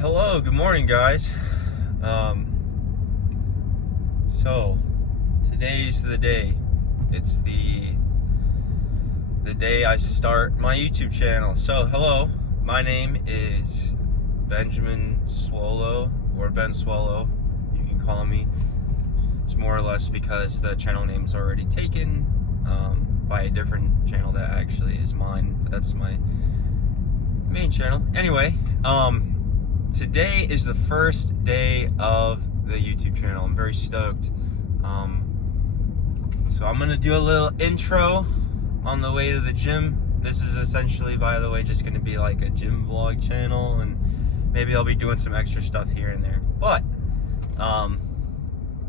Hello, good morning, guys. So today's the day. It's the day I start my YouTube channel. So hello, my name is Benjamin Swolo, or Ben Swolo, you can call me. It's more or less because the channel name's already taken by a different channel that actually is mine, but that's my main channel. Anyway, today is the first day of the YouTube channel. I'm very stoked. So I'm gonna do a little intro on the way to the gym. This is essentially, by the way, just gonna be like a gym vlog channel, and maybe I'll be doing some extra stuff here and there. But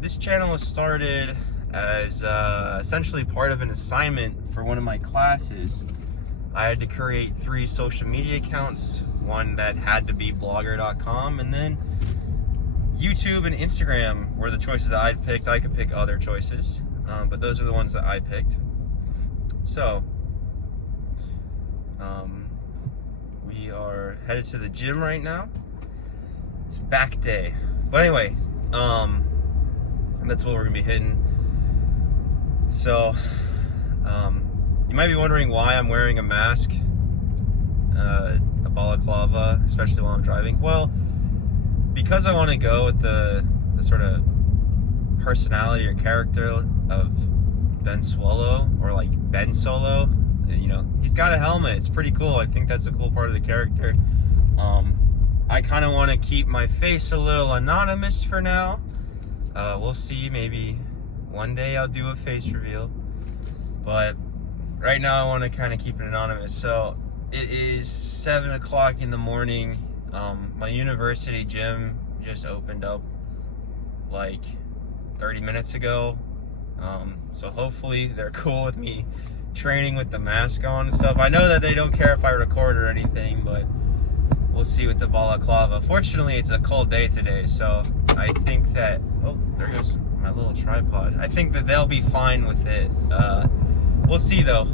this channel was started as essentially part of an assignment for one of my classes. I had to create 3 social media accounts, one that had to be blogger.com, and then YouTube and Instagram were the choices that I'd picked. I could pick other choices, but those are the ones that I picked. So, we are headed to the gym right now. It's back day. But anyway, that's what we're gonna be hitting. So, you might be wondering why I'm wearing a mask, a balaclava, especially while I'm driving. Well, because I want to go with the sort of personality or character of Ben Swolo, or like Ben Solo. You know, he's got a helmet. It's pretty cool. I think that's a cool part of the character. I kind of want to keep my face a little anonymous for now. We'll see. Maybe one day I'll do a face reveal. But right now I want to kind of keep it anonymous. So it is 7 o'clock in the morning. My university gym just opened up like 30 minutes ago. So hopefully they're cool with me training with the mask on and stuff. I know that they don't care if I record or anything, but we'll see with the balaclava. Fortunately, it's a cold day today, so I think that, oh, there goes my little tripod. I think that they'll be fine with it. We'll see though.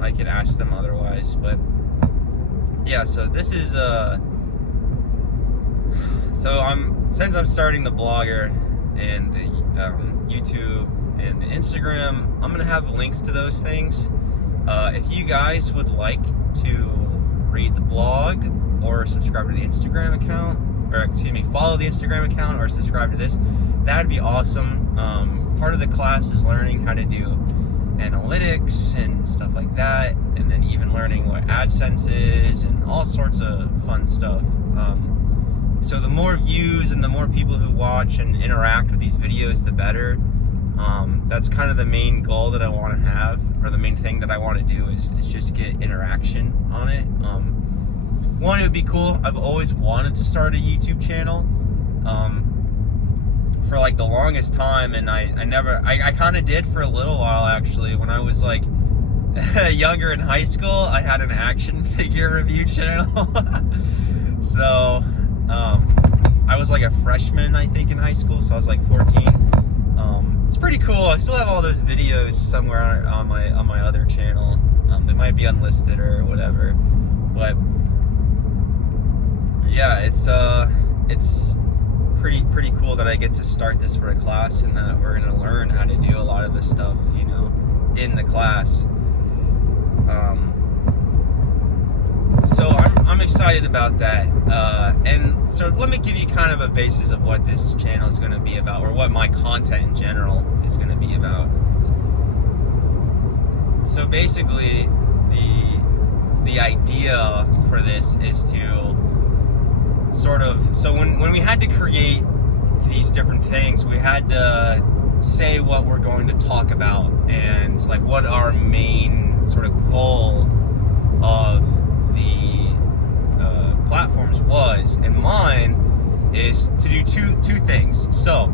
I can ask them otherwise, but yeah, so this is since I'm starting the blogger and the YouTube and the Instagram, I'm gonna have links to those things. If you guys would like to read the blog or subscribe to the Instagram account, or excuse me, follow the Instagram account or subscribe to this, that'd be awesome. Part of the class is learning how to do analytics and stuff like that, and then even learning what AdSense is and all sorts of fun stuff. So the more views and the more people who watch and interact with these videos, the better. That's kind of the main goal that I want to have, or the main thing that I want to do is just get interaction on it. One, it would be cool. I've always wanted to start a YouTube channel for like the longest time, and I kind of did for a little while actually. When I was like younger in high school, I had an action figure review channel. So I was like a freshman, I think, in high school, so I was like 14. It's pretty cool. I still have all those videos somewhere on my other channel. They might be unlisted or whatever, but yeah, it's pretty cool that I get to start this for a class, and that we're gonna learn how to do a lot of this stuff, you know, in the class. So I'm excited about that, and so let me give you kind of a basis of what this channel is going to be about, or what my content in general is going to be about. So basically, the idea for this is to sort of, so when we had to create these different things, we had to say what we're going to talk about, and like what our main sort of goal of the platforms was, and mine is to do two things. So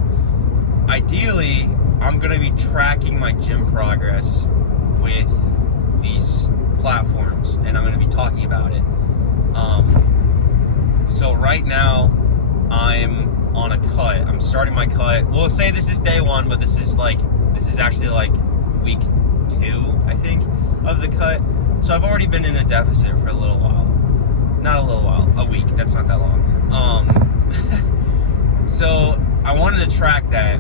ideally, I'm going to be tracking my gym progress with these platforms, and I'm going to be talking about it. So right now I'm on a cut. I'm starting my cut. We'll say this is day 1, but this is actually like week 2, I think, of the cut. So I've already been in a deficit for a little while. Not a little while, a week. That's not that long. So I wanted to track that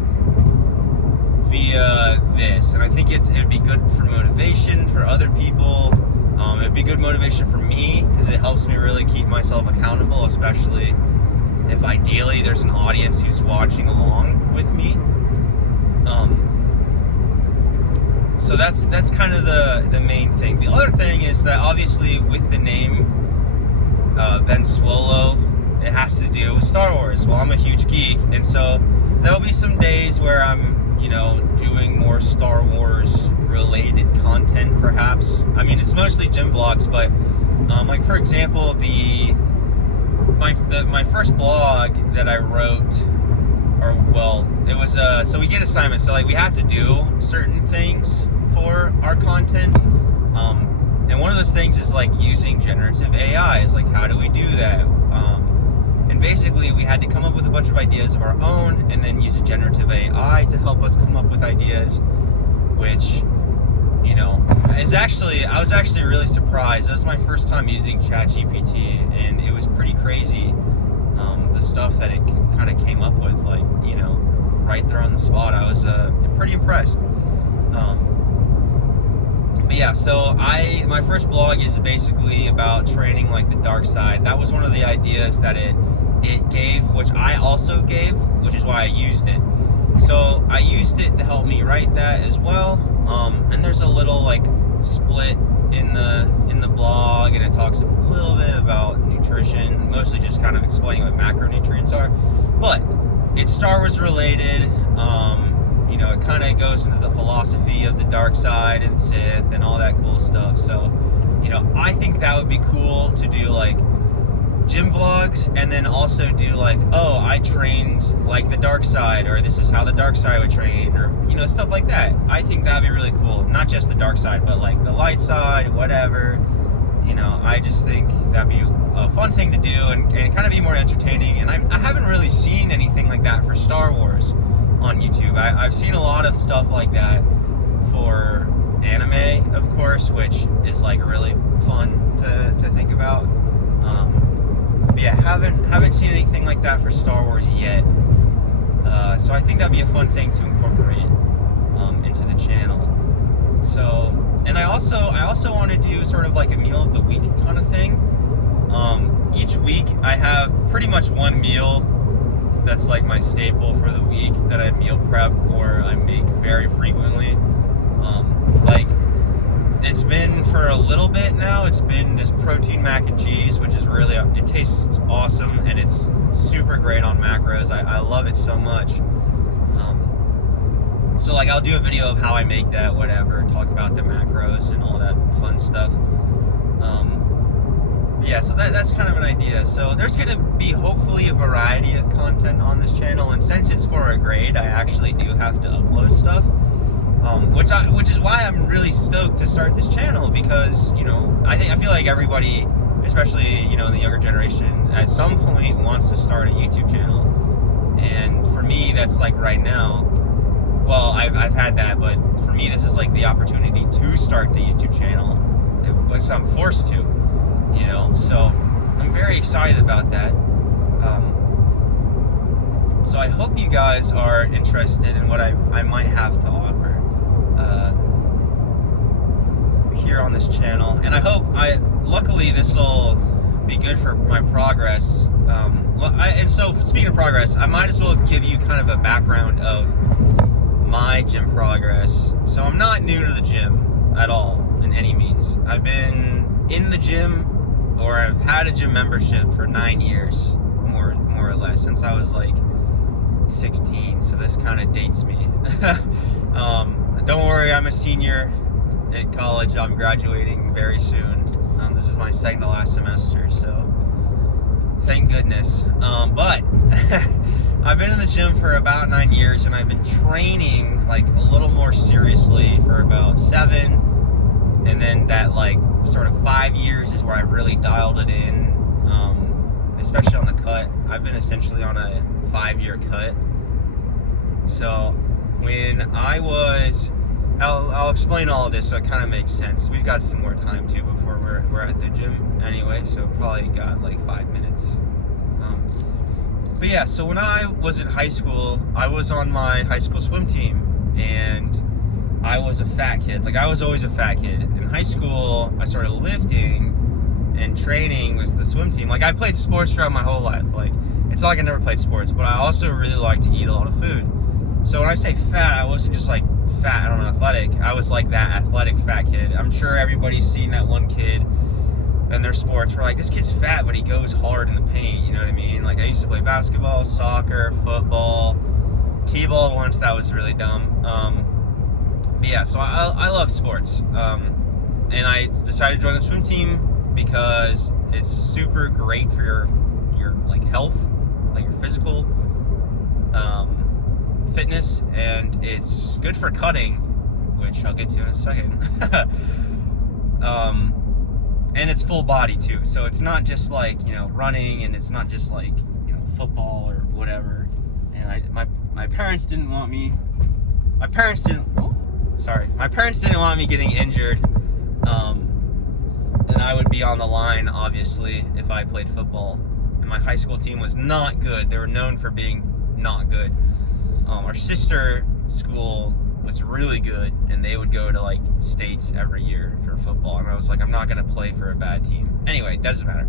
via this, and I think it'd be good for motivation for other people. It'd be good motivation for me because it helps me really keep myself accountable, especially if ideally there's an audience who's watching along with me. So that's kind of the main thing. The other thing is that obviously with the name Ben Swolo, it has to do with Star Wars. Well, I'm a huge geek, and so there'll be some days where I'm, doing more Star Wars related content, perhaps. I mean, it's mostly gym vlogs, but like for example, my first blog that I wrote, it was so we get assignments. So like we have to do certain things for our content, and one of those things is like using generative AI. Is like, how do we do that? And basically, we had to come up with a bunch of ideas of our own, and then use a generative AI to help us come up with ideas, which, I was actually really surprised. That was my first time using ChatGPT, and it was pretty crazy, the stuff that it kind of came up with, like, right there on the spot. I was pretty impressed. But yeah, so my first blog is basically about training like the dark side. That was one of the ideas that it gave, which I also gave, which is why I used it. So I used it to help me write that as well. And there's a little like split in the blog, and it talks a little bit about nutrition, mostly just kind of explaining what macronutrients are. But it's Star Wars related. It kind of goes into the philosophy of the dark side and Sith and all that cool stuff. So, I think that would be cool to do like gym vlogs, and then also do like, oh, I trained like the dark side, or this is how the dark side would train, or stuff like that. I think that'd be really cool. Not just the dark side, but like the light side, whatever. I just think that'd be a fun thing to do, and kind of be more entertaining. And I haven't really seen anything like that for Star Wars on YouTube. I've seen a lot of stuff like that for anime, of course, which is like really fun to think about. But yeah, haven't seen anything like that for Star Wars yet. So I think that'd be a fun thing to incorporate into the channel. So, and I also want to do sort of like a meal of the week kind of thing. Each week I have pretty much one meal that's like my staple for the week that I meal prep or I make very frequently. Like it's been for a little bit now, it's been this protein mac and cheese, which is really, it tastes awesome, and it's super great on macros. I love it so much. So like I'll do a video of how I make that, whatever, talk about the macros and all that fun stuff. Yeah, so that's kind of an idea. So there's going to be hopefully a variety of content on this channel, and since it's for a grade, I actually do have to upload stuff, which is why I'm really stoked to start this channel, because I feel like everybody, especially in the younger generation, at some point wants to start a YouTube channel, and for me that's like right now. Well, I've had that, but for me this is like the opportunity to start the YouTube channel, which I'm forced to. So I'm very excited about that. So I hope you guys are interested in what I might have to offer here on this channel, and I hope luckily this will be good for my progress. And so speaking of progress, I might as well give you kind of a background of my gym progress. So I'm not new to the gym at all in any means. I've been in the gym, or I've had a gym membership for 9 years, more or less, since I was like 16, so this kind of dates me. Don't worry, I'm a senior at college. I'm graduating very soon. This is my second to last semester, so thank goodness. But I've been in the gym for about 9 years, and I've been training like a little more seriously for about 7, and then that like sort of 5 years is where I've really dialed it in, especially on the cut. I've been essentially on a 5-year cut. So when I'll explain all of this so it kind of makes sense. We've got some more time too before we're at the gym anyway, so probably got like 5 minutes. But yeah, so when I was in high school, I was on my high school swim team, and I was a fat kid. Like, I was always a fat kid. In high school, I started lifting, and training was the swim team. Like, I played sports throughout my whole life. Like, it's not like I never played sports, but I also really like to eat a lot of food. So when I say fat, I wasn't just like fat, I don't know, athletic. I was like that athletic fat kid. I'm sure everybody's seen that one kid in their sports where like, this kid's fat, but he goes hard in the paint, you know what I mean? Like, I used to play basketball, soccer, football, t-ball once. That was really dumb. But yeah, so I love sports. And I decided to join the swim team because it's super great for your like health, like your physical fitness, and it's good for cutting, which I'll get to in a second. And it's full body too, so it's not just like, you know, running, and it's not just like, you know, football or whatever. And my parents didn't want me. My parents didn't want me getting injured. And I would be on the line, obviously, if I played football. And my high school team was not good. They were known for being not good. Our sister school was really good, and they would go to like states every year for football. And I was like, I'm not gonna play for a bad team. Anyway, that doesn't matter.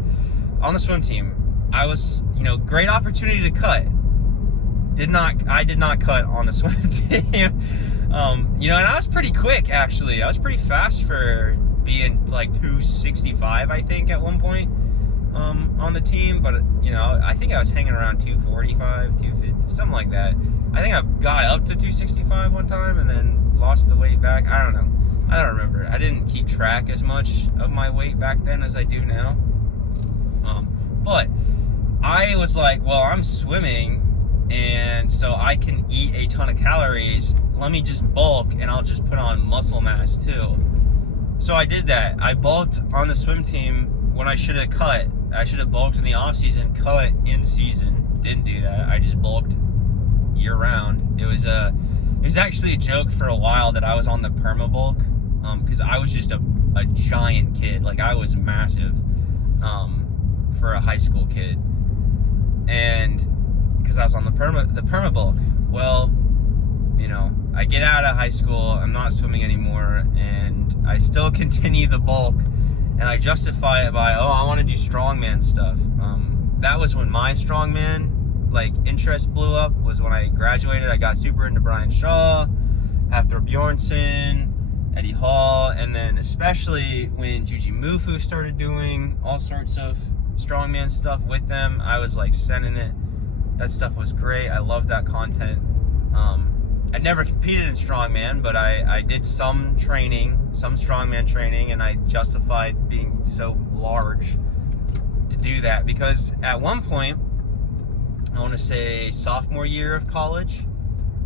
On the swim team, I was, you know, great opportunity to cut. I did not cut on the swim team. You know, and I was pretty quick, actually. I was pretty fast for being like 265, I think, at one point on the team. But, you know, I think I was hanging around 245, 250, something like that. I think I got up to 265 one time and then lost the weight back. I don't know. I don't remember. I didn't keep track as much of my weight back then as I do now. But I was like, well, I'm swimming, and so I can eat a ton of calories. Let me just bulk, and I'll just put on muscle mass too. So I did that. I bulked on the swim team when I should have cut. I should have bulked in the off season, cut in season. Didn't do that. I just bulked year round. It was actually a joke for a while that I was on the perma bulk, because I was just a giant kid. Like, I was massive for a high school kid, and because I was on the perma bulk. Well, you know, I get out of high school, I'm not swimming anymore, and I still continue the bulk, and I justify it by, oh, I want to do strongman stuff. That was when my strongman like interest blew up, was when I graduated. I got super into Brian Shaw, Hafthor Bjornsson, Eddie Hall, and then especially when Juji Mufu started doing all sorts of strongman stuff with them, I was like sending it. That stuff was great. I loved that content. I never competed in strongman, but I did some training, some strongman training, and I justified being so large to do that because at one point, I want to say sophomore year of college,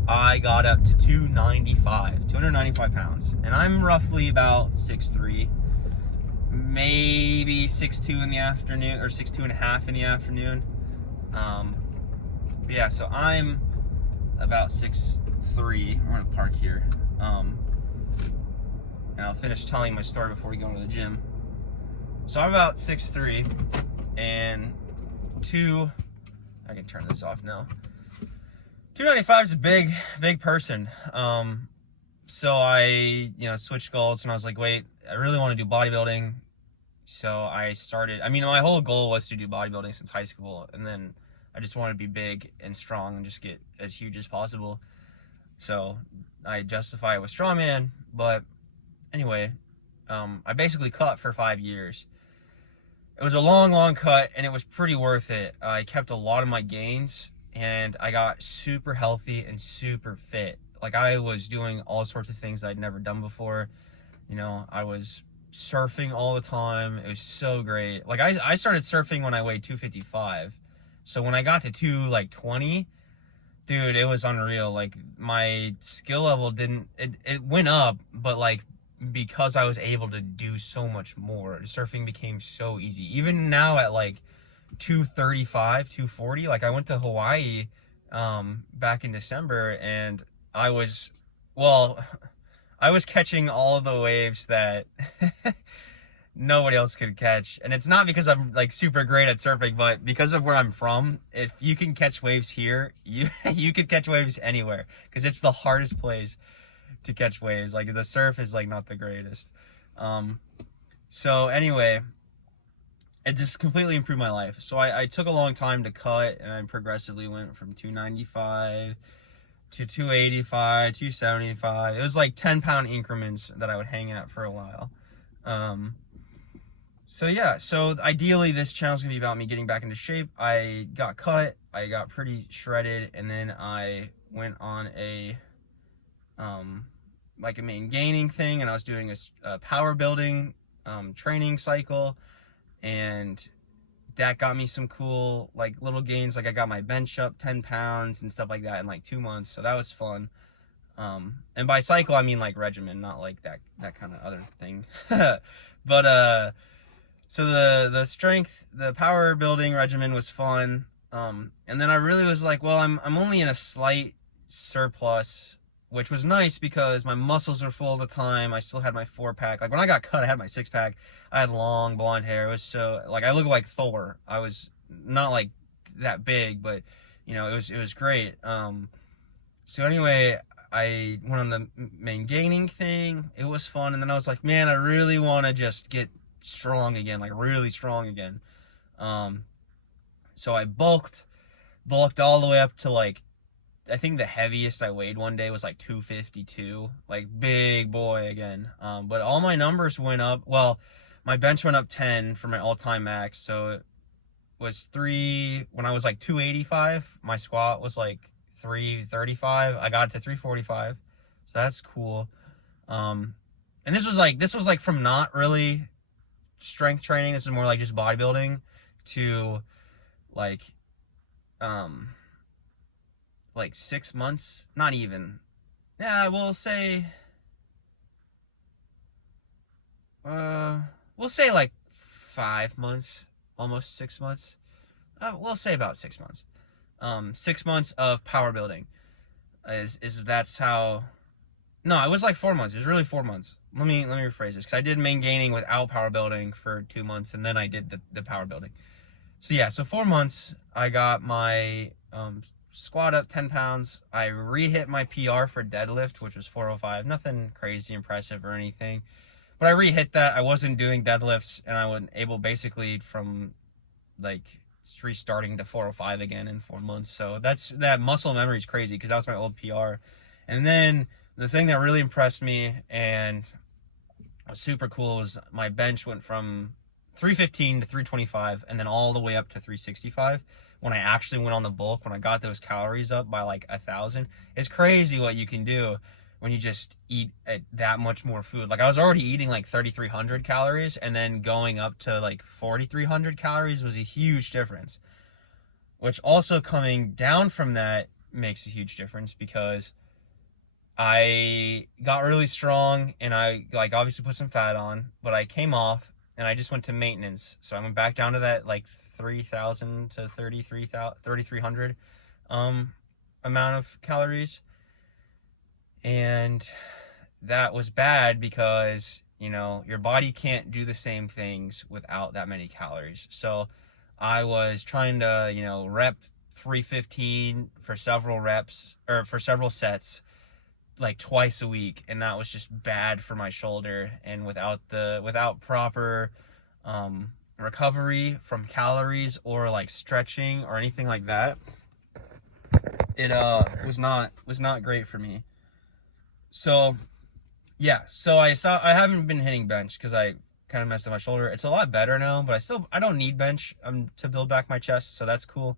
I got up to 295 pounds, and I'm roughly about 6'3", maybe 6'2" in the afternoon, or 6'2.5" in the afternoon. But yeah, so I'm about 6'3". We're gonna park here, and I'll finish telling my story before we go into the gym. So I'm about 6'3", and I can turn this off now. 295 is a big person. So I, you know, switched goals, and I was like, wait, I really want to do bodybuilding. So I started, I mean, my whole goal was to do bodybuilding since high school, and then I just wanted to be big and strong and just get as huge as possible. So I justify it with strongman, but anyway, I basically cut for 5 years. It was a long cut, and it was pretty worth it. I kept a lot of my gains, and I got super healthy and super fit. Like, I was doing all sorts of things I'd never done before. You know, I was surfing all the time. It was so great. Like, I started surfing when I weighed 255. So when I got to 220, dude, it was unreal. Like, my skill level it went up, but like, because I was able to do so much more, surfing became so easy. Even now at like 235, 240, like I went to Hawaii back in December, and I was catching all of the waves that nobody else could catch. And it's not because I'm like super great at surfing, but because of where I'm from. If you can catch waves here, you you could catch waves anywhere, because it's the hardest place to catch waves. Like the surf is like not the greatest. So anyway, it just completely improved my life. So I took a long time to cut, and I progressively went from 295 to 285, 275. It was like 10-pound increments that I would hang at for a while. So yeah, so ideally this channel's gonna be about me getting back into shape. I got cut, I got pretty shredded, and then I went on a like a main gaining thing, and I was doing a power building training cycle, and that got me some cool like little gains. Like I got my bench up 10 pounds and stuff like that in like 2 months, so that was fun. And by cycle I mean like regimen, not like that kind of other thing. But so the strength, the power building regimen was fun. And then I really was like, well, I'm only in a slight surplus, which was nice because my muscles were full all the time. I still had my 4-pack. Like when I got cut, I had my 6-pack. I had long blonde hair. It was so like I looked like Thor. I was not like that big, but you know, it was great. So anyway, I went on the main gaining thing. It was fun, and then I was like, man, I really want to just get strong again, like really strong again. So I bulked all the way up to like, I think the heaviest I weighed one day was like 252, like big boy again. But all my numbers went up. Well, my bench went up 10 for my all-time max. So it was when I was like 285, my squat was like 335. I got to 345. So that's cool. And this was like from not really strength training. This is more like just bodybuilding to like 6 months, not even. Yeah, we'll say like 5 months, almost 6 months. We'll say about 6 months. 6 months of power building that's how. No, it was like 4 months. It was really 4 months. Let me rephrase this, because I did main gaining without power building for 2 months, and then I did the power building. So yeah, so 4 months, I got my squat up 10 pounds. I re-hit my PR for deadlift, which was 405. Nothing crazy impressive or anything, but I re-hit that. I wasn't doing deadlifts, and I was able basically from like restarting to 405 again in 4 months. So that muscle memory is crazy, because that was my old PR. And then the thing that really impressed me and was super cool was my bench went from 315 to 325, and then all the way up to 365 when I actually went on the bulk, when I got those calories up by like 1,000. It's crazy what you can do when you just eat that much more food. Like I was already eating like 3,300 calories, and then going up to like 4,300 calories was a huge difference. Which also coming down from that makes a huge difference, because I got really strong, and I like obviously put some fat on, but I came off and I just went to maintenance. So I went back down to that like 3,000 to 3,300 amount of calories. And that was bad, because you know your body can't do the same things without that many calories. So I was trying to, you know, rep 315 for several reps, or for several sets, like twice a week, and that was just bad for my shoulder. And without proper recovery from calories or like stretching or anything like that, it was not great for me. So yeah, so I haven't been hitting bench because I kind of messed up my shoulder. It's a lot better now, but I don't need bench to build back my chest, so that's cool.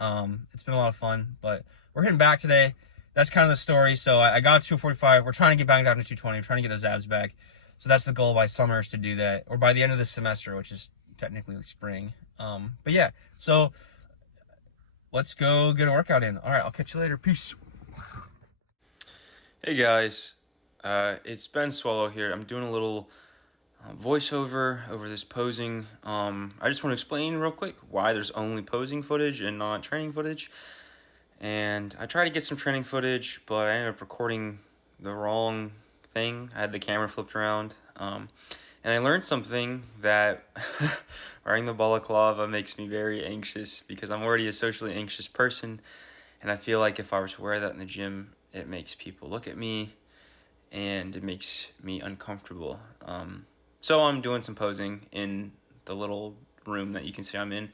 It's been a lot of fun, but we're hitting back today. That's kind of the story. So I got 245. We're trying to get back down to 220. We're trying to get those abs back. So that's the goal by summer, is to do that, or by the end of this semester, which is technically spring. But yeah, so let's go get a workout in. All right, I'll catch you later. Peace. Hey guys, it's Ben Swolo here. I'm doing a little voiceover over this posing. I just want to explain real quick why there's only posing footage and not training footage. And I tried to get some training footage, but I ended up recording the wrong thing. I had the camera flipped around. And And I learned something that wearing the balaclava makes me very anxious because I'm already a socially anxious person. And I feel like if I were to wear that in the gym, it makes people look at me and it makes me uncomfortable. So I'm doing some posing in the little room that you can see I'm in.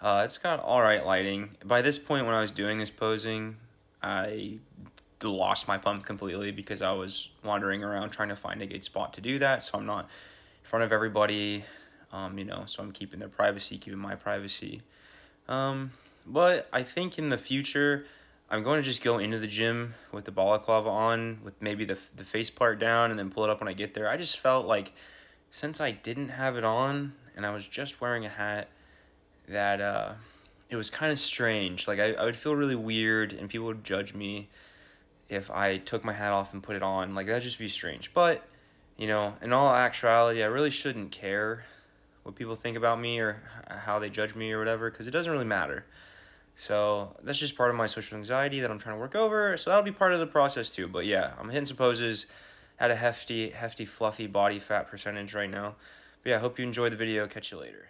It's got all right lighting. By this point, when I was doing this posing, I lost my pump completely because I was wandering around trying to find a good spot to do that. So I'm not in front of everybody, so I'm keeping their privacy, keeping my privacy. But I think in the future, I'm going to just go into the gym with the balaclava on, with maybe the face part down, and then pull it up when I get there. I just felt like since I didn't have it on and I was just wearing a hat, that it was kind of strange. Like I would feel really weird, and people would judge me if I took my hat off and put it on. Like that'd just be strange. But in all actuality, I really shouldn't care what people think about me or how they judge me or whatever, because it doesn't really matter. So that's just part of my social anxiety that I'm trying to work over. So that'll be part of the process too. But yeah, I'm hitting some poses at a hefty, fluffy body fat percentage right now. But yeah, I hope you enjoyed the video. Catch you later.